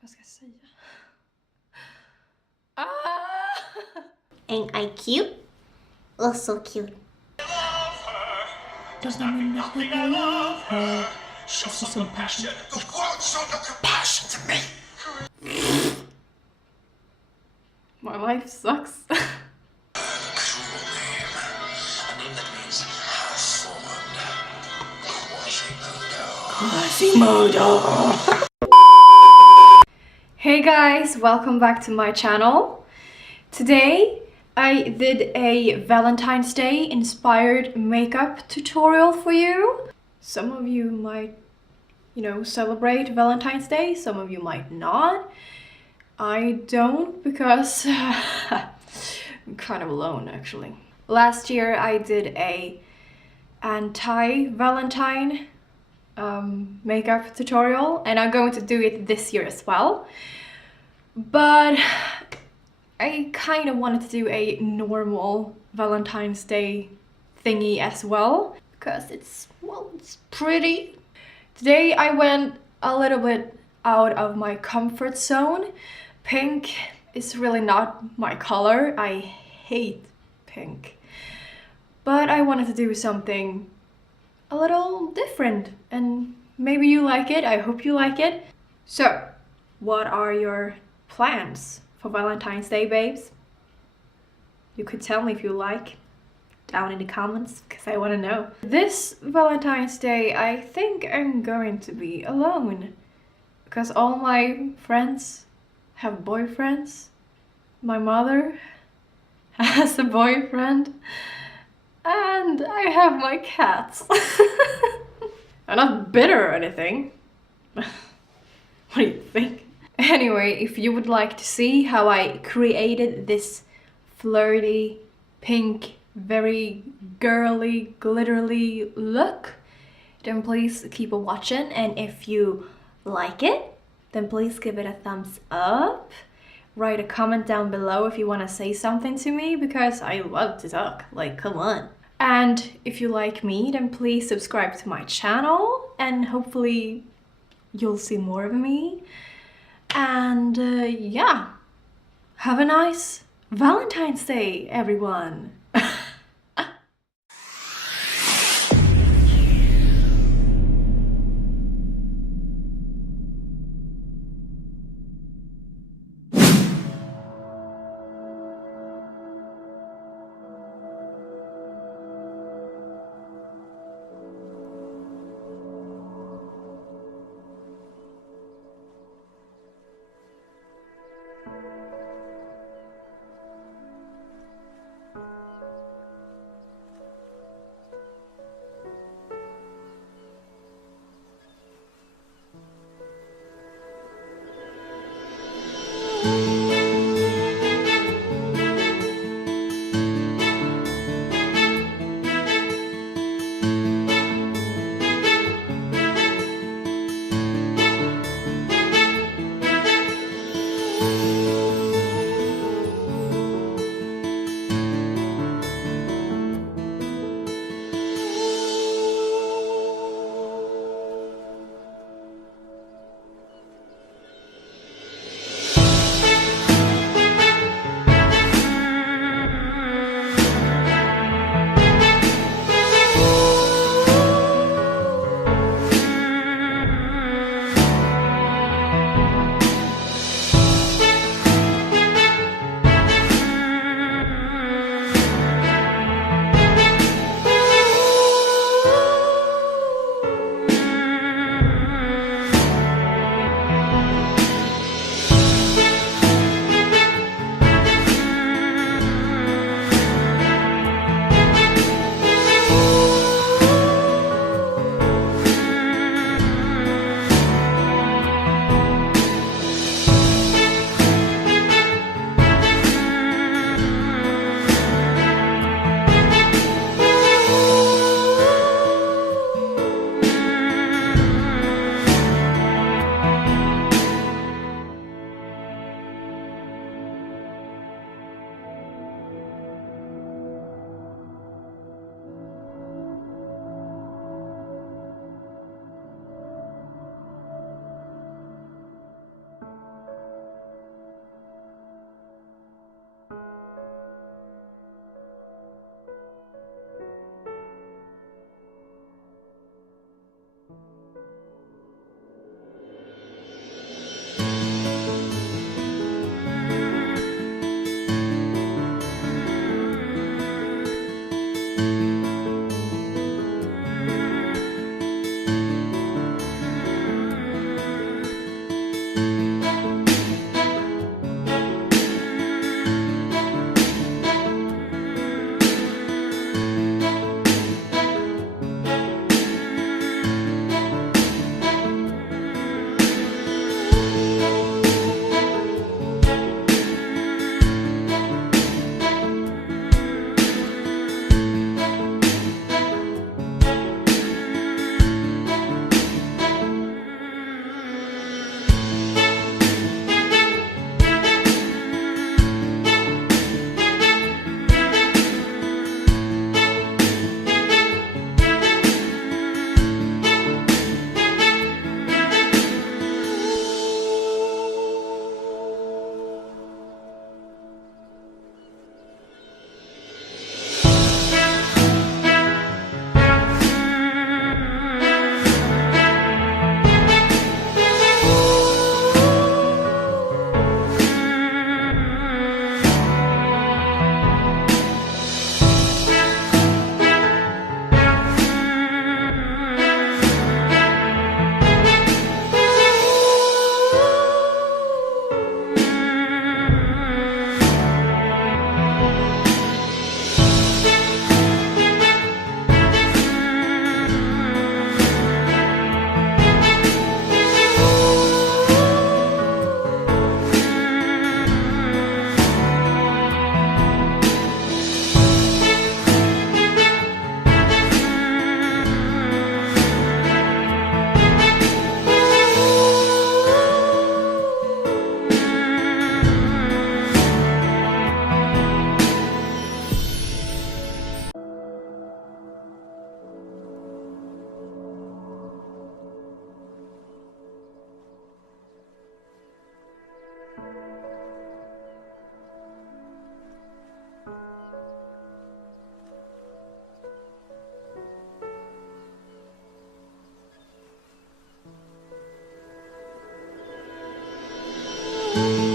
Vad ska jag säga? Ah! Ain't I cute? Oh, so cute. Doesn't mean nothing, I love her. She's so some passion. The world showed no compassion to me. My life sucks. Cruel name. A name that means half-formed. Quasimodo. Hey guys, welcome back to my channel. Today I did a Valentine's Day inspired makeup tutorial for you. Some of you might, celebrate Valentine's Day, some of you might not. I don't because I'm kind of alone actually. Last year I did a anti-Valentine makeup tutorial and I'm going to do it this year as well. But I kind of wanted to do a normal Valentine's Day thingy as well because it's pretty. Today I went a little bit out of my comfort zone. Pink is really not my color. I hate pink. But I wanted to do something a little different and maybe you like it. I hope you like it. So, what are your plans for Valentine's Day, babes? You could tell me if you like down in the comments because I want to know. This Valentine's Day I think I'm going to be alone because all my friends have boyfriends. My mother has a boyfriend and I have my cats. I'm not bitter or anything. What do you think? Anyway, if you would like to see how I created this flirty, pink, very girly, glittery look, then please keep watching. And if you like it, then please give it a thumbs up. Write a comment down below if you want to say something to me because I love to talk, like come on. And if you like me, then please subscribe to my channel and hopefully you'll see more of me. And yeah, have a nice Valentine's Day, everyone. Bye.